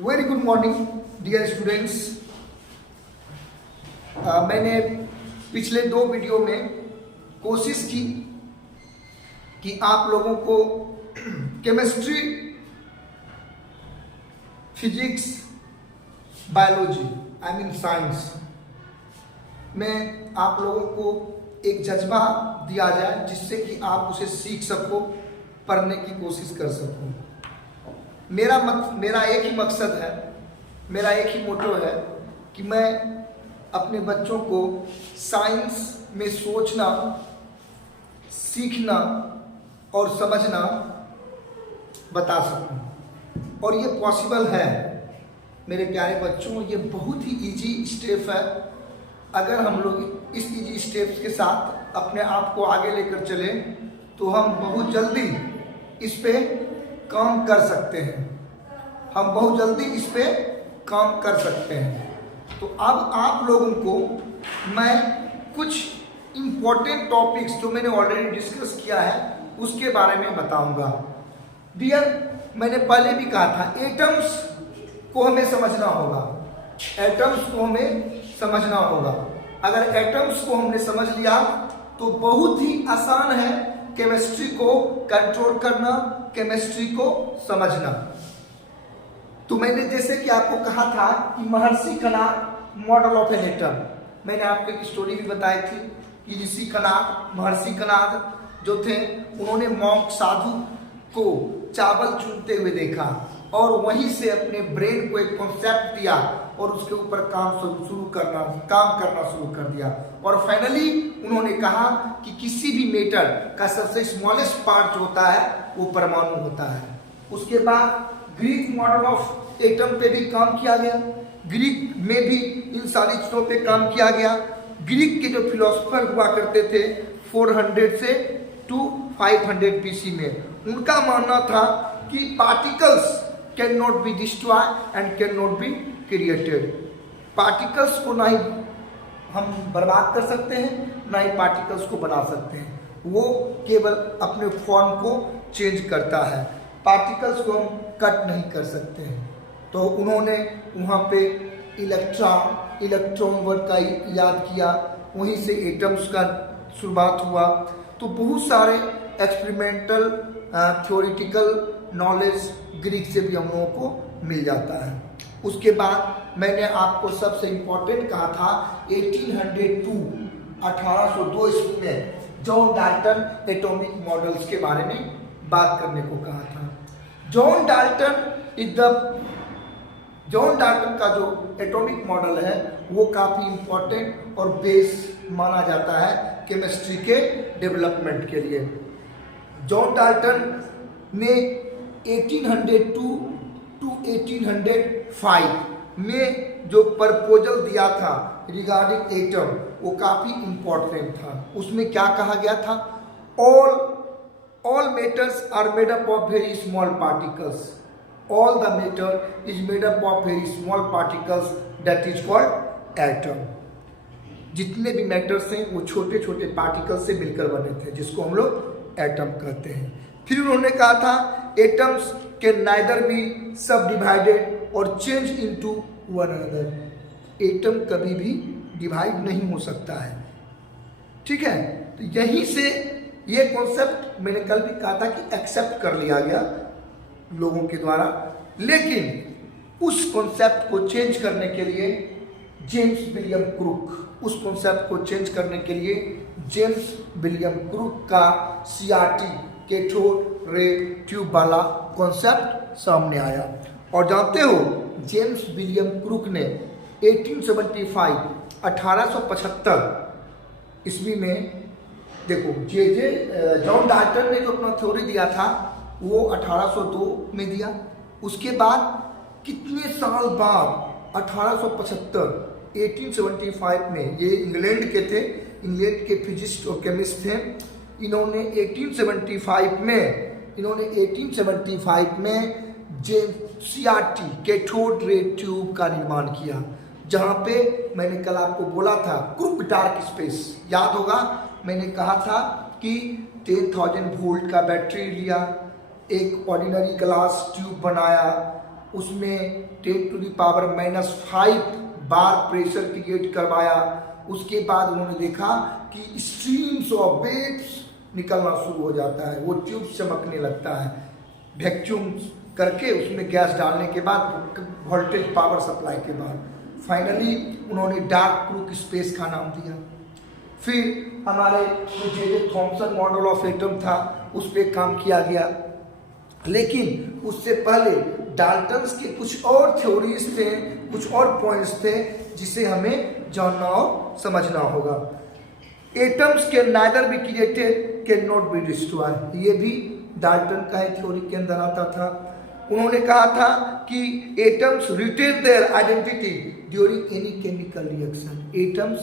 Very good morning dear students. मैंने पिछले 2 video में कोशिश की कि आप लोगों को chemistry, physics, biology I mean science में आप लोगों को एक जज्बा दिया जाए जिससे कि आप उसे सीख सको, पढ़ने की कोशिश कर सको। मेरा एक ही मकसद है, मेरा एक ही मोटो है कि मैं अपने बच्चों को साइंस में सोचना, सीखना और समझना बता सकूं। और ये पॉसिबल है मेरे प्यारे बच्चों। ये बहुत ही इजी स्टेप है। अगर हम लोग इस इजी स्टेप्स के साथ अपने आप को आगे लेकर चले तो हम बहुत जल्दी इस पे काम कर सकते हैं। हम बहुत जल्दी इस पे काम कर सकते हैं। तो अब आप लोगों को मैं कुछ इम्पोर्टेंट टॉपिक्स जो मैंने ऑलरेडी डिस्कस किया है उसके बारे में बताऊंगा। डियर, मैंने पहले भी कहा था एटम्स को हमें समझना होगा। एटम्स को हमें समझना होगा। अगर एटम्स को हमने समझ लिया तो बहुत ही आसान है केमिस्ट्री को कंट्रोल करना, केमिस्ट्री को समझना। तो मैंने जैसे कि आपको कहा था कि महर्षि Kanad model of an atom, मैंने आपको एक स्टोरी भी बताई थी कि ऋषि कनाद, महर्षि कनाद जो थे, उन्होंने मॉन्क साधु को चावल चुनते हुए देखा और वहीं से अपने ब्रेन को एक कॉन्सेप्ट दिया और उसके ऊपर काम करना शुरू कर दिया। और फाइनली उन्होंने कहा कि किसी भी मेटर का सबसे स्मॉलेस्ट पार्ट जो होता है वो परमाणु होता है। उसके बाद ग्रीक मॉडल ऑफ एटम पे भी काम किया गया। ग्रीक में भी इन सारी चीजों पे काम किया गया। ग्रीक के जो फिलोसोफर हुआ करते थे 400 से 500 BC में, उनका मानना था कि particles can not be destroy and can not be created. Particles को ना ही हम बर्बाद कर सकते हैं, ना ही पार्टिकल्स को बना सकते हैं। वो केवल अपने फॉर्म को चेंज करता है। पार्टिकल्स को हम कट नहीं कर सकते हैं। तो उन्होंने वहाँ पे इलेक्ट्रॉन वर्क का याद किया, वहीं से एटम्स का शुरुआत हुआ। तो बहुत सारे एक्सपेरिमेंटल थ्योरेटिकल नॉलेज ग्रीक से भी हम लोगों को मिल जाता है। उसके बाद मैंने आपको सबसे इम्पोर्टेंट कहा था 1802 ईस्वी में जॉन डाल्टन एटॉमिक मॉडल्स के बारे में बात करने को कहा था। जॉन डाल्टन का जो एटॉमिक मॉडल है वो काफ़ी इम्पोर्टेंट और बेस माना जाता है केमिस्ट्री के डेवलपमेंट के लिए। जॉन डाल्टन ने 1802 to 1805 में जो प्रपोजल दिया था रिगार्डिंग एटम, वो काफ़ी इम्पोर्टेंट था। उसमें क्या कहा गया था? All matters are made up of very small particles. All the matter is made up of very small particles that is called atom. जितने भी मैटर्स हैं वो छोटे छोटे पार्टिकल्स से मिलकर बने थे, जिसको हम लोग एटम कहते हैं। फिर उन्होंने कहा था एटम्स कैन नाइदर बी सब डिवाइडेड और change into one another. Atom कभी भी डिवाइड नहीं हो सकता है। ठीक है, तो यहीं से ये कॉन्सेप्ट मैंने कल भी कहा था कि एक्सेप्ट कर लिया गया लोगों के द्वारा। लेकिन उस कॉन्सेप्ट को चेंज करने के लिए जेम्स विलियम क्रुक का CRT कैथोड रे ट्यूब वाला कॉन्सेप्ट सामने आया। और जानते हो जेम्स विलियम क्रुक ने 1875 ईस्वी में, देखो जॉन डाल्टन ने जो अपना थ्योरी दिया था वो 1802 में दिया। उसके बाद कितने साल बाद 1875 में, ये इंग्लैंड के थे, इंग्लैंड के फिजिस्ट और केमिस्ट थे। इन्होंने 1875 में CRT कैथोड रे ट्यूब का निर्माण किया, जहाँ पे मैंने कल आपको बोला था क्रुक डार्क स्पेस, याद होगा मैंने कहा था कि 10,000 वोल्ट का बैटरी लिया, एक ऑर्डिनरी ग्लास ट्यूब बनाया उसमें 10⁻⁻5 बार प्रेशर क्रिएट करवाया। उसके बाद उन्होंने देखा कि स्ट्रीम्स ऑफ वेव्स निकलना शुरू हो जाता है, वो ट्यूब चमकने लगता है। वैक्यूम करके उसमें गैस डालने के बाद, वोल्टेज पावर सप्लाई के बाद, फाइनली उन्होंने डार्क क्रूक स्पेस का नाम दिया। फिर हमारे J Thomson model of atom था, उस पर काम किया गया। लेकिन उससे पहले डाल्टन्स के कुछ और थ्योरीज थे, कुछ और पॉइंट्स थे जिसे हमें जानना और समझना होगा। एटम्स के neither be created can not be destroy, ये भी डाल्टन का थ्योरी के अंदर आता था। उन्होंने कहा था कि atoms retain their identity during any chemical reaction. Atoms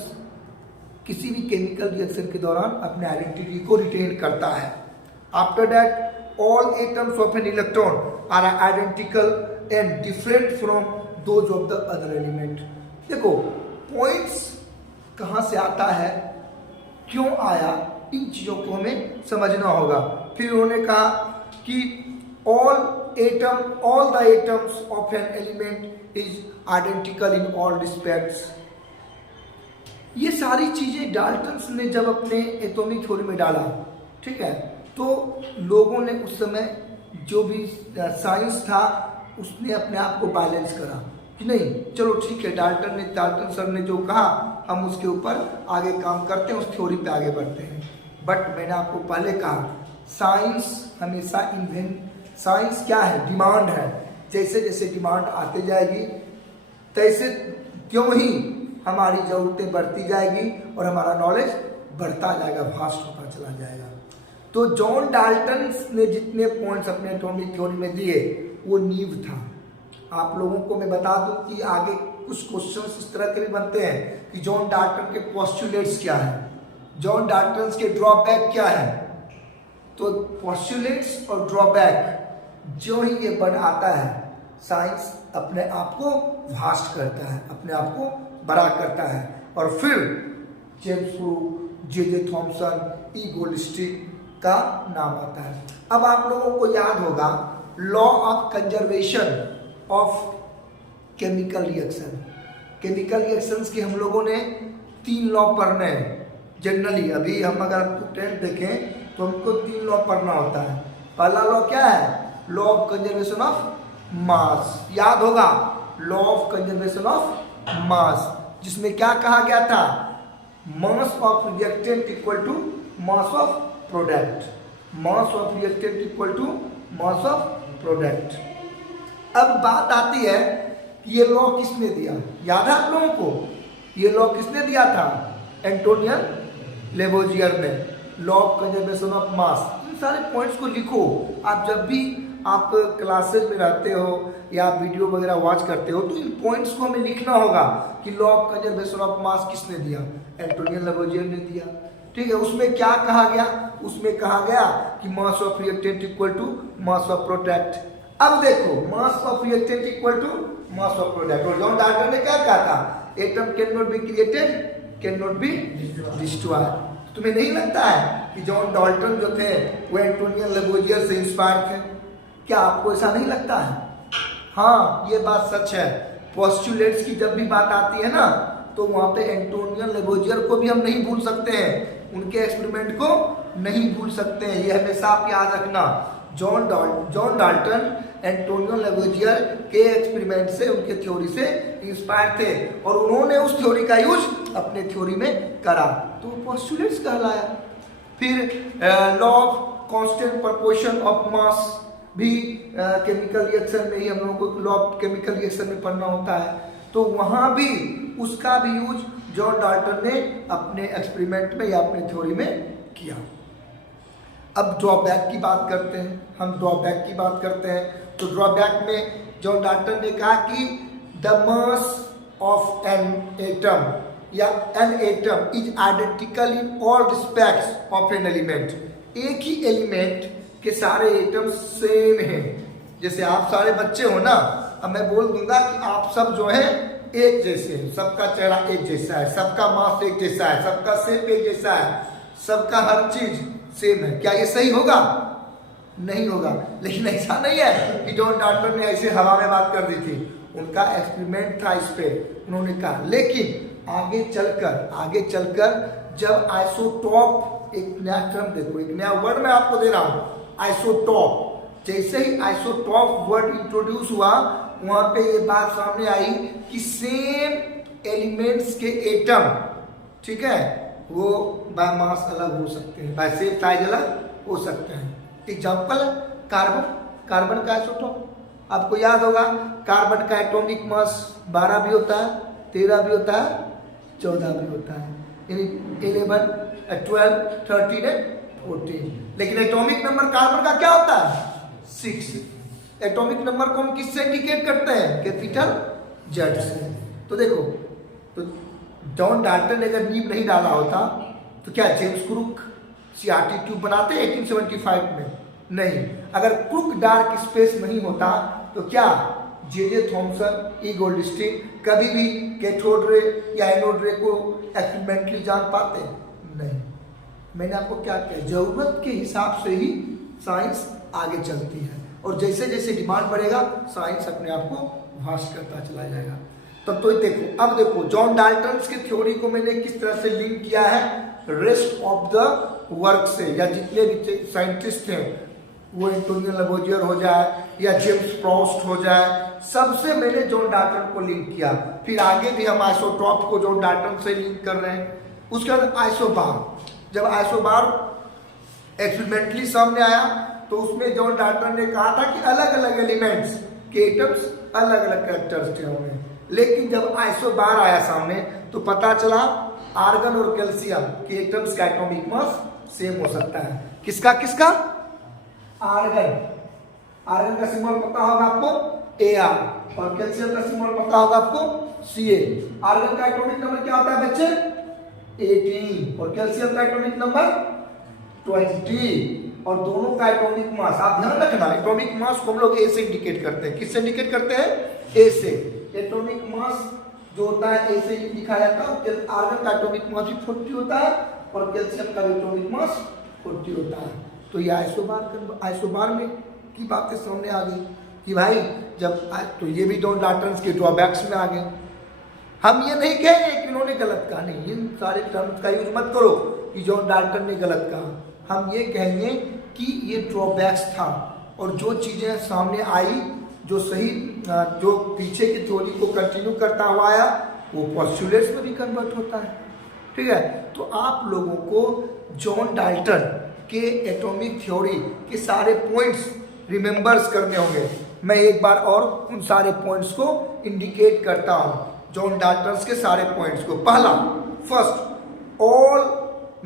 किसी भी केमिकल रिएक्शन के दौरान अपने आइडेंटिटी को रिटेन करता है। After that all atoms of an electron are identical and different from those of the other element। देखो पॉइंट्स कहाँ से आता है, क्यों आया, इन चीजों को हमें समझना होगा। फिर उन्होंने कहा कि all the atoms of an element is identical in all respects। ये सारी चीजें डाल्टन्स ने जब अपने एटॉमिक थ्योरी में डाला, ठीक है, तो लोगों ने उस समय जो भी साइंस था उसने अपने आप को बैलेंस करा कि नहीं चलो ठीक है, डाल्टन सर ने जो कहा हम उसके ऊपर आगे काम करते हैं, उस थ्योरी पे आगे बढ़ते हैं। बट मैंने आपको पहले कहा साइंस हमेशा साइंस क्या है, डिमांड है। जैसे जैसे डिमांड आते जाएगी तैसे क्यों ही हमारी ज़रूरतें बढ़ती जाएगी और हमारा नॉलेज बढ़ता जाएगा, वास्ट होता चला जाएगा। तो जॉन डाल्टन ने जितने पॉइंट्स अपने एटॉमिक थ्योरी में दिए वो नींव था। आप लोगों को मैं बता दूं कि आगे कुछ क्वेश्चंस इस तरह के भी बनते हैं कि जॉन डाल्टन के पोस्टुलेट्स क्या है, जॉन डाल्टन के ड्रॉबैक क्या है। तो पोस्टुलेट्स और ड्रॉबैक जो ही ये बढ़ आता है, साइंस अपने आप को वास्ट करता है, अपने आप को बड़ा करता है। और फिर जेम्स ब्रूक, जे थॉमसन, ई गोल्डस्टिन का नाम आता है। अब आप लोगों को याद होगा law of conservation of chemical reaction. Chemical reactions के हम लोगों ने 3 लॉ पढ़ने हैं जनरली। अभी हम अगर 10th देखें तो हमको 3 लॉ पढ़ना होता है। पहला लॉ क्या है, law of conservation of mass. याद होगा law of conservation of mass, जिसमें क्या कहा गया था, mass of reactant equal to mass of product, mass of reactant equal to mass of product. अब बात आती है कि ये लॉ किसने दिया, याद है आप लोगों को, ये लॉ किसने दिया था, एंटोनियन लेवोजियर ने, law of conservation of mass. इन सारे पॉइंट्स को लिखो। आप जब भी आप क्लासेज में रहते हो या वीडियो वगैरह वॉच करते हो तो इन पॉइंट्स को हमें लिखना होगा कि लॉ ऑफ कंजर्वेशन ऑफ मास किसने दिया, एंटोनियन लेवोजियर ने दिया। ठीक है, उसमें क्या कहा गया, उसमें कहा गया कि mass of reactant equal to mass of product. अब देखो mass of reactant equal to mass of product. और जॉन डाल्टन ने क्या कहा था, atom can not be created, can not be destroy. तुम्हें नहीं लगता है कि जॉन डाल्टन जो थे वो एंटोनियन लेवोजियर से इंस्पायर थे? क्या आपको ऐसा नहीं लगता है? हाँ, ये बात सच है। पोस्टुलेट्स की जब भी बात आती है ना तो वहां पे एंटोनियन लेवोजियर को भी हम नहीं भूल सकते हैं, उनके एक्सपेरिमेंट को नहीं भूल सकते हैं। ये हमेशा आप याद रखना, जॉन डाल्टन एंटोनियन लेवोजियर के एक्सपेरिमेंट से, उनके थ्योरी से इंस्पायर थे और उन्होंने उस थ्योरी का यूज अपने थ्योरी में करा, तो पोस्टुलेट्स कहलाया। फिर law of constant proportion of mass भी केमिकल रिएक्शन में ही हम लोगों को लॉ ऑफ केमिकल रिएक्शन में पढ़ना होता है, तो वहां भी उसका भी यूज जॉन डाल्टन ने अपने एक्सपेरिमेंट में या अपने थ्योरी में किया। अब ड्रॉबैक की बात करते हैं, हम ड्रॉबैक की बात करते हैं। तो ड्रॉबैक में जॉन डाल्टन ने कहा कि the mass of an atom या an atom is identical in all respects of an element. एक ही एलिमेंट के सारे एटम सेम हैं। जैसे आप सारे बच्चे हो ना, अब मैं बोल दूंगा कि आप सब जो है एक जैसे हैं, सबका चेहरा एक जैसा है, सबका मास एक जैसा है, सबका शेप एक जैसा है, सबका हर चीज सेम है। क्या ये सही होगा? नहीं होगा। लेकिन ऐसा नहीं है कि जॉन डाल्टन ने ऐसे हवा में बात कर दी थी, उनका एक्सपेरिमेंट था इस पे, उन्होंने कहा। लेकिन आगे चलकर जब आइसोटॉप, एक नया टर्म देखो, एक नया वर्ड मैं आपको दे रहा हूं, आइसोटॉप। जैसे ही आइसोटॉप वर्ड इंट्रोड्यूस हुआ, वहां पे ये बात सामने आई कि सेम एलिमेंट्स के एटम, ठीक है, वो बाय मास अलग हो सकते हैं, बाय सेम साइज अलग हो सकते हैं। एग्जाम्पल कार्बन का आइसोटॉप आपको याद होगा, कार्बन का एटॉमिक मास 12 भी होता है, 13 भी होता है, 14 भी होता है, यानी 11, 12, 13 एंड 14। लेकिन एटॉमिक नंबर कार्बन का क्या होता है? 6। एटॉमिक नंबर को हम किससे इंडिकेट करते हैं? कैपिटल जेड से। तो देखो, तो जॉन डाल्टन ने अगर नींव नहीं डाला होता तो क्या जेम्स क्रुक सीआरटी ट्यूब बनाते 1875 में? नहीं। अगर क्रुक डार्क स्पेस नहीं होता तो क्या जे थॉमसन, ई गोल्डस्टीन कभी भी कैथोड रे या एनोड रे को एक्सपेरिमेंटली जान पाते? नहीं। मैंने आपको क्या किया, जरूरत के हिसाब से ही साइंस आगे चलती है, और जैसे जैसे डिमांड बढ़ेगा साइंस अपने आप को वास्ट करता चला जाएगा। तब तो देखो, अब देखो जॉन डाल्टन की थ्योरी को मैंने किस तरह से लिंक किया है रेस्ट ऑफ द वर्क से, या जितने भी साइंटिस्ट हैं, वो एंटोनियो लैवोइजियर हो जाए या जेम्स प्रोस्ट हो जाए, सबसे मैंने जॉन डाल्टन को लिंक किया। फिर आगे भी हम आइसोटॉप को जॉन डाल्टन से लिंक कर रहे हैं। उसके बाद आइसोबार, जब आइसोबार एक्सपेरिमेंटली सामने आया तो उसमें जॉन डाल्टन ने कहा था कि अलग अलग एलिमेंट्स के एटम्स अलग अलग कैरेक्टर्स थे उनमें। लेकिन जब आइसोबार आया सामने तो पता चला आर्गन और कैल्शियम के एटम्स का एटॉमिक मास सेम हो सकता है। किसका किसका? आर्गन का सिंबल पता होगा आपको Ar, और कैल्शियम का सिंबल पता होगा आपको Ca। आर्गन का एटॉमिक नंबर क्या होता है बच्चे? 18, और कैल्शियम का एटॉमिक नंबर 20, और दोनों का एटॉमिक मास आप ध्यान रखना, एटॉमिक मास को हम लोग ए से इंडिकेट करते हैं। किससे इंडिकेट करते हैं? ए से। एटॉमिक मास जो होता है ए से लिखा जाता है। आर्गन का एटॉमिक मास भी 40 होता है और कैल्शियम का एटॉमिक मास 40 होता है। तो ये आइसोबार में की बातें सामने आ गई कि भाई जब तो ये भी जॉन डाल्टन के ड्रॉबैक्स में आ गए। हम ये नहीं कहेंगे कि उन्होंने गलत कहा, नहीं, इन सारे टर्म्स का यूज मत करो कि जॉन डाल्टन ने गलत कहा। हम ये कहेंगे कि ये ड्रॉबैक्स था, और जो चीज़ें सामने आई, जो सही जो पीछे की थ्योरी को कंटिन्यू करता हुआ आया, वो पोस्टुलेट्स में भी कन्वर्ट होता है। ठीक है, तो आप लोगों को जॉन डाल्टन के एटॉमिक थ्योरी के सारे पॉइंट्स रिमेंबर्स करने होंगे। मैं एक बार और उन सारे पॉइंट्स को इंडिकेट करता हूँ, जॉन डाल्टन के सारे पॉइंट्स को। पहला, first, all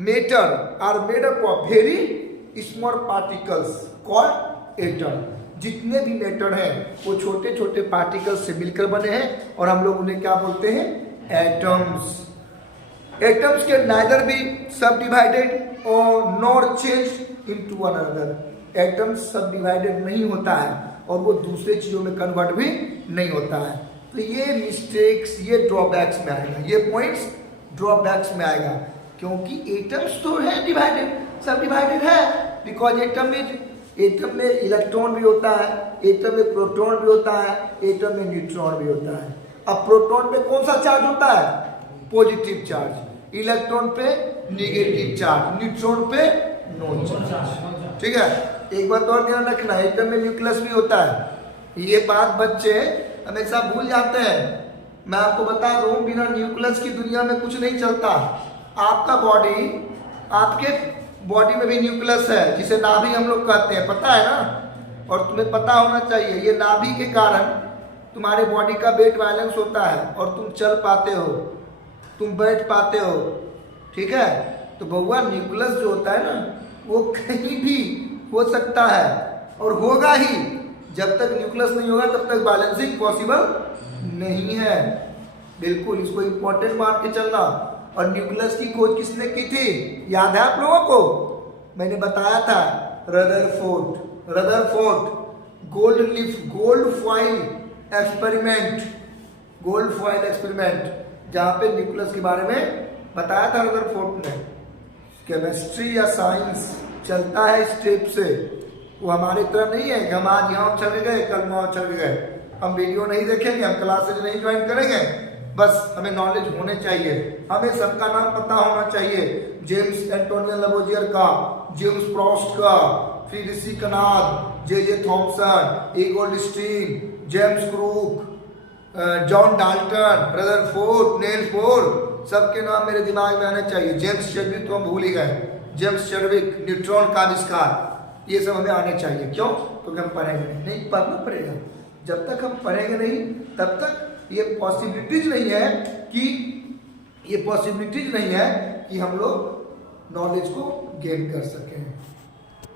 matter are made up of very small particles called atom. जितने भी मैटर हैं वो छोटे छोटे पार्टिकल्स से मिलकर बने हैं, और हम लोग उन्हें क्या बोलते हैं? एटम्स। एटम्स के नाइदर बी सब डिवाइडेड और nor change into one another. Atoms सब डिवाइडेड नहीं होता है और वो दूसरे चीजों में कन्वर्ट भी नहीं होता है। तो ये मिस्टेक्स, ये ड्रॉबैक्स में आएगा, ये पॉइंट्स ड्रॉबैक्स में आएगा, क्योंकि एटम्स तो है डिवाइडेड, सब डिवाइडेड है, बिकॉज एटम में इलेक्ट्रॉन भी होता है, एटम में प्रोटॉन भी होता है, एटम में न्यूट्रॉन भी होता है। अब प्रोटॉन पे कौन सा चार्ज होता है? Positive charge. इलेक्ट्रॉन पे नेगेटिव चार्ज, न्यूट्रॉन पे नो चार्ज। ठीक है, एक बात और ध्यान रखना, एटम में न्यूक्लियस भी होता है। ये बात बच्चे हमेशा भूल जाते हैं। मैं आपको बता दूं, बिना न्यूक्लियस की दुनिया में कुछ नहीं चलता। आपका बॉडी, आपके बॉडी में भी न्यूक्लियस है, जिसे नाभि हम लोग कहते हैं, पता है ना? और तुम्हें पता होना चाहिए, ये नाभि के कारण तुम्हारे बॉडी का वेट बैलेंस होता है और तुम चल पाते हो, तुम बैठ पाते हो। ठीक है, तो बउआ न्यूक्लियस जो होता है ना, वो कहीं भी हो सकता है और होगा ही। जब तक न्यूक्लियस नहीं होगा तब तक बैलेंसिंग पॉसिबल नहीं है। बिल्कुल, इसको इंपॉर्टेंट मान के चलना। और न्यूक्लियस की खोज किसने की थी? याद है आप लोगों को? मैंने बताया था, रदरफोर्ड गोल्ड फॉइल एक्सपेरिमेंट, जहां पे न्यूक्लियस के बारे में बताया था रदरफोर्ड ने। केमिस्ट्री या साइंस चलता है स्टेप से, वो हमारी तरह नहीं है कि हम आज यहाँ चले गए कल वहाँ चले गए, हम वीडियो नहीं देखेंगे, हम क्लासेज नहीं ज्वाइन करेंगे, बस हमें नॉलेज होने चाहिए, हमें सबका नाम पता होना चाहिए, जेम्स एंटोनियो लवोजियर का, जेम्स प्रॉस्ट का, फिर Rishi Kanad, J Thomson, Goldstein, James Crook, John Dalton, Rutherford, Niels Bohr, सबके नाम मेरे दिमाग में आने चाहिए। जेम्स चेडविक तो हम भूल ही गए, जेम्स चेडविक, न्यूट्रॉन का आविष्कार, ये सब हमें आने चाहिए। क्यों? क्योंकि हम पढ़ेंगे नहीं, पढ़ना पड़ेगा। जब तक हम पढ़ेंगे नहीं तब तक ये पॉसिबिलिटीज नहीं है कि हम लोग नॉलेज को गेन कर सकें।